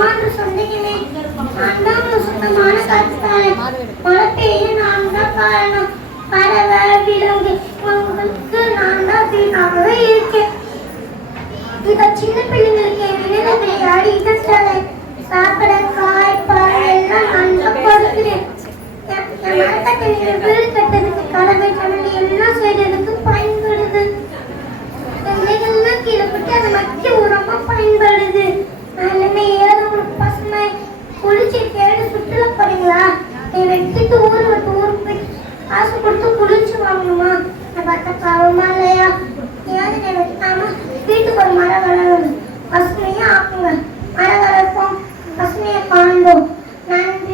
மாற்று சொந்தங்களே, நான் தான் ஒரு சுத்தமான காற்றுக்காரன். மழை பெய்ய நான் தான் காரணம். பறவை விலங்கு உங்களுக்கு நான் தான் வீணாகவே இருக்கேன். இத சின்ன பிள்ளைங்களுக்கு என்ன விளையாடி இதற்காக சாப்பிட காய் பழம் எல்லாம் நல்லா கொடுக்கிறேன். என் மரத்தக்கணிகள் வீடு கட்டுறதுக்கு கலவை கண்ணி எல்லாம் செய்யறதுக்கு பயன்படுது. விதைகள்லாம் கீழே போட்டு அது மக்கிய உரமா பயன்படுது. எல்லாமே ஏதோ ஒரு பசுமை குளிச்சு தேடி சுற்றுலா போறீங்களா? நீ வெட்டிட்டு ஊர் விட்டு ஊருக்கு போய் காசு கொடுத்து குளிச்சு வாங்கணுமா? நான் பார்த்தா பாவமா இல்லையா? ஏதாவது நினைக்காம வீட்டுக்கு ஒரு மரம் வளரணும். பசுமையா ஆக்குங்க. மரம் வளர்ப்போம், பசுமையை காண்போம். நன்றி.